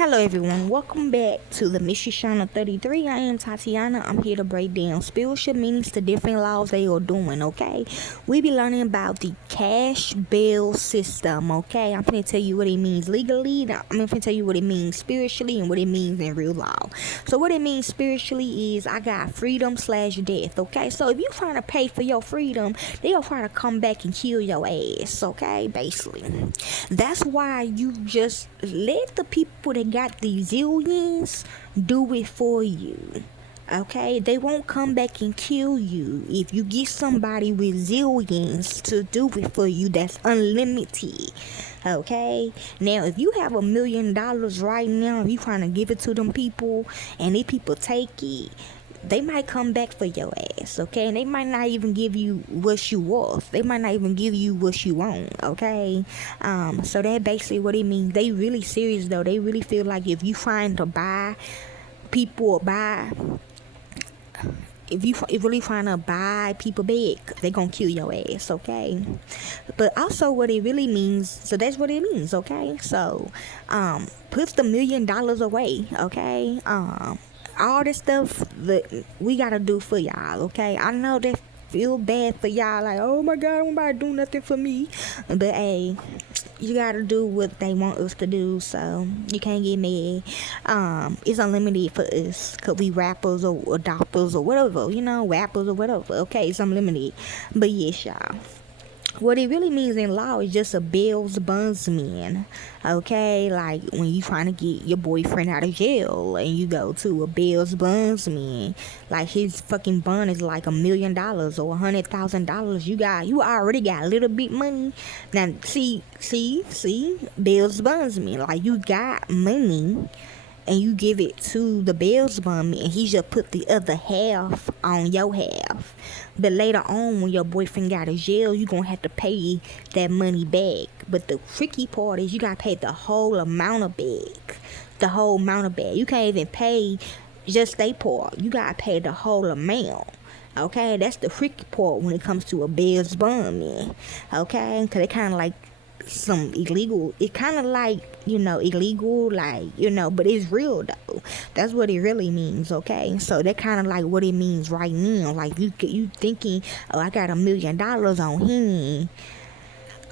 Hello everyone, welcome back to the Mystery Channel 33. I am Tatiana. I'm here to break down spiritual meanings to different laws they are doing, okay? We be learning about the cash bail system, okay? I'm gonna tell you what it means legally, I'm gonna tell you what it means spiritually, and what it means in real law. So what it means spiritually is I got freedom slash death, okay? So if you trying to pay for your freedom, they'll try to come back and kill your ass, okay? Basically. That's why you just let the people that got the zillions do it for you. Okay, they won't come back and kill you if you get somebody with zillions to do it for you. That's unlimited. Okay, now if you have $1 million right now, if you trying to give it to them people and these people take it, they might come back for your ass, okay? And they might not even give you what you worth. They might not even give you what you want, okay? So that basically what it means. They really serious though. They really feel like if you trying to buy people or buy, if you really trying to buy people back, they gonna kill your ass, okay? But also what it really means, so that's what it means, okay? So put the $1 million away, okay? All this stuff that we gotta do for y'all, okay? I know that feel bad for y'all, like, oh my god, nobody do nothing for me. But hey, you gotta do what they want us to do, so you can't get mad. It's unlimited for us, cause we rappers or doctors or whatever, rappers or whatever, okay? It's unlimited. But yes, y'all, what it really means in law is just a bail's bondsman, okay? Like when you trying to get your boyfriend out of jail and you go to a bail's bondsman, like his fucking bond is like $1 million or $100,000. You already got a little bit money. Now see, bail's bondsman, like you got money and you give it to the bail's bondsman and he just put the other half on your half. But later on, when your boyfriend got out of jail, you gonna have to pay that money back. But the tricky part is you gotta pay the whole amount of back. The whole amount of back. You can't even pay just their part. You gotta pay the whole amount. Okay, that's the tricky part when it comes to a bail's bondman. Okay, cause they kind of like some illegal. It kind of like illegal, like but it's real though. That's what it really means, okay? So that kind of like what it means right now. Like you thinking, oh, I got $1 million on him,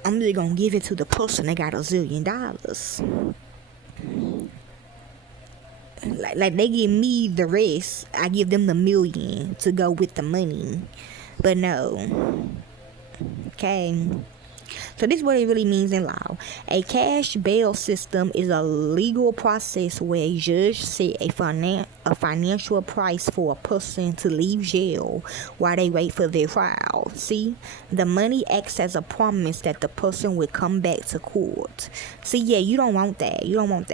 I'm really gonna give it to the person that got $1 zillion. Like they give me the rest, I give them the million to go with the money. But no, okay. So this is what it really means in law. A cash bail system is a legal process where a judge set a financial price for a person to leave jail while they wait for their trial. See, the money acts as a promise that the person will come back to court. See, yeah, you don't want that. You want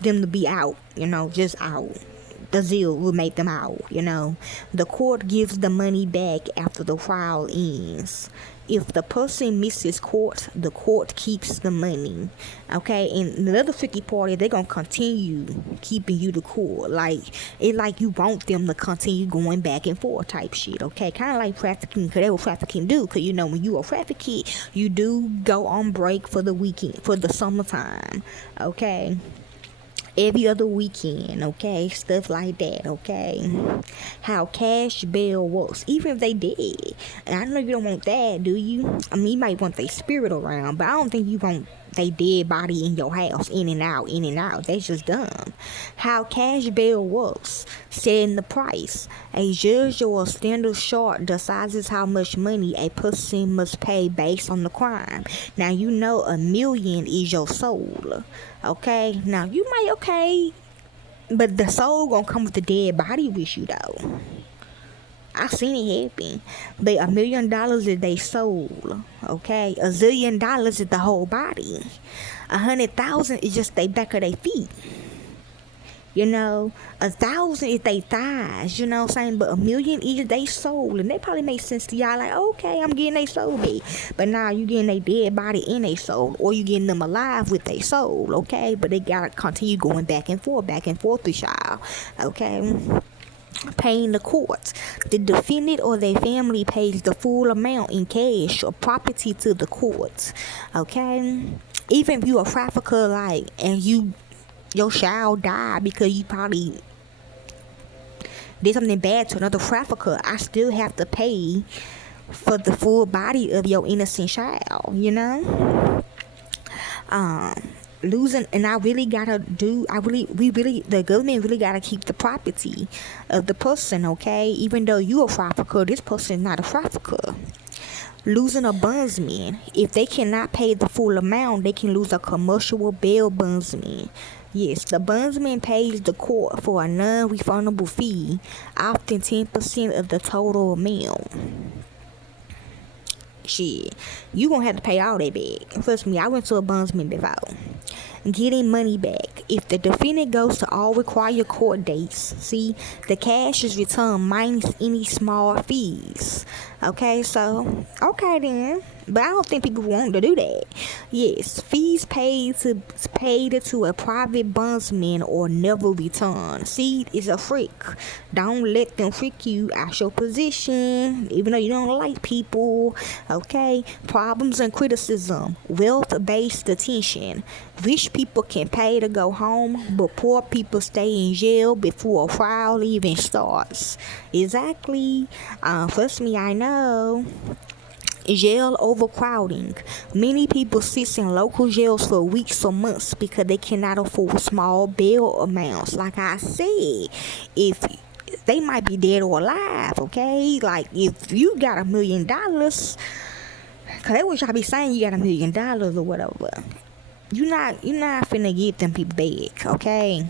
them to be out, just out. The zeal will make them out, The court gives the money back after the trial ends. If the person misses court, the court keeps the money. Okay, and the other tricky part is they're gonna continue keeping you to court. Like you want them to continue going back and forth type shit. Okay, kind of like trafficking, cause that's what trafficking do. Cause when you are trafficking, you do go on break for the weekend, for the summertime. Okay. Every other weekend, okay, stuff like that, okay. How cash bail works, even if they did. And I know you don't want that, do you? I mean, you might want their spirit around, but I don't think you want they dead body in your house, in and out. That's just dumb. How cash bail works: setting the price. A judge or a standard chart decides how much money a person must pay based on the crime. Now $1 million is your soul. Okay, now you might, but the soul gonna come with the dead body with you though. I seen it happen. But $1 million is their soul. Okay, $1 zillion is the whole body. 100,000 is just the back of their feet. 1,000 is their thighs. You know what I'm saying? But $1 million is their soul, and that probably makes sense to y'all. Like, okay, I'm getting their soul back. But now you getting their dead body in their soul, or you getting them alive with their soul. Okay, but they gotta continue going back and forth with y'all. Okay. Paying the court. The defendant or their family pays the full amount in cash or property to the court. Okay? Even if you a trafficker, and you your child died because you probably did something bad to another trafficker, I still have to pay for the full body of your innocent child, you know? Um, losing, and the government really gotta keep the property of the person, okay? Even though you a trafficker, this person is not a trafficker. Losing a bondsman, if they cannot pay the full amount, they can lose a commercial bail bondsman. Yes, the bondsman pays the court for a non-refundable fee, often 10% of the total amount. Shit, you gonna have to pay all that back. Trust me, I went to a bondsman before. Getting money back. If the defendant goes to all required court dates, see, the cash is returned minus any small fees. Okay, so, okay then. But I don't think people want to do that. Yes, fees paid to a private bondsman or never returned. See, it's a freak. Don't let them freak you out your position, even though you don't like people. Okay, problems and criticism. Wealth-based attention. Rich people can pay to go home, but poor people stay in jail before a trial even starts. Exactly. Trust me, I know. Jail overcrowding. Many people sit in local jails for weeks or months because they cannot afford small bail amounts. Like I said, if they might be dead or alive, okay? Like if you got $1 million, cause they wish I be saying you got $1 million or whatever. You're not finna get them people back, okay?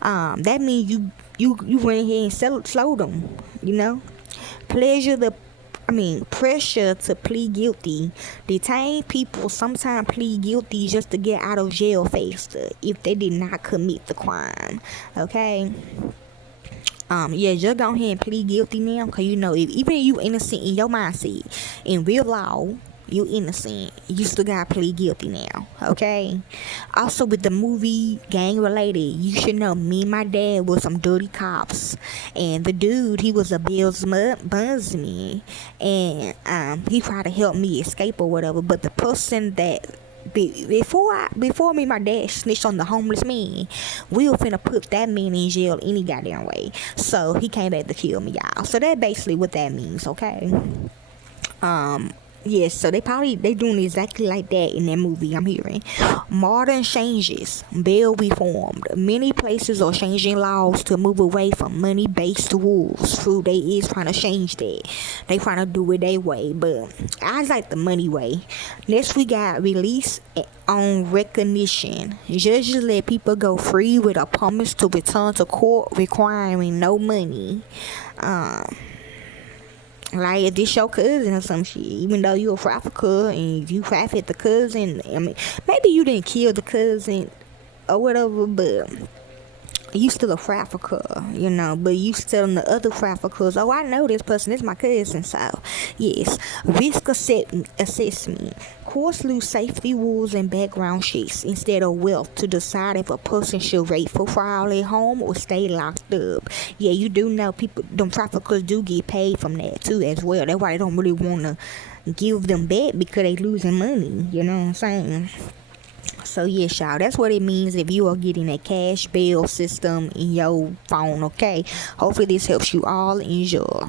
That means you went ahead and slow them, you know? Pressure to plead guilty. Detained people sometimes plead guilty just to get out of jail faster if they did not commit the crime. Okay. Just go ahead and plead guilty now, cause you know even if you innocent in your mindset, in real law, you innocent. You still gotta plead guilty now, okay? Also, with the movie Gang Related, you should know me and my dad was some dirty cops, and the dude, he was a Bill's bondsman, and he tried to help me escape or whatever. But the person that before me and my dad snitched on the homeless man, we were finna put that man in jail any goddamn way. So he came back to kill me, y'all. So that's basically what that means, okay? Yes, so they doing exactly like that in that movie, I'm hearing. Modern changes, bail reformed. Many places are changing laws to move away from money-based rules. True, they is trying to change that. They trying to do it their way, but I like the money way. Next, we got release on recognition. Judges let people go free with a promise to return to court requiring no money. Like if this your cousin or some shit, even though you a trafficker and you traffic the cousin, maybe you didn't kill the cousin or whatever, but you still a trafficker, you know, but you telling the other traffickers, oh, I know this person, this my cousin. So yes, risk assessment. Courts use safety rules and background checks instead of wealth to decide if a person should wait for trial at home or stay locked up. Yeah, you do know them traffickers do get paid from that too as well. That's why they don't really want to give them back, because they losing money, you know what I'm saying? So yes, y'all, that's what it means if you are getting a cash bail system in your phone, okay? Hopefully this helps you all. Enjoy.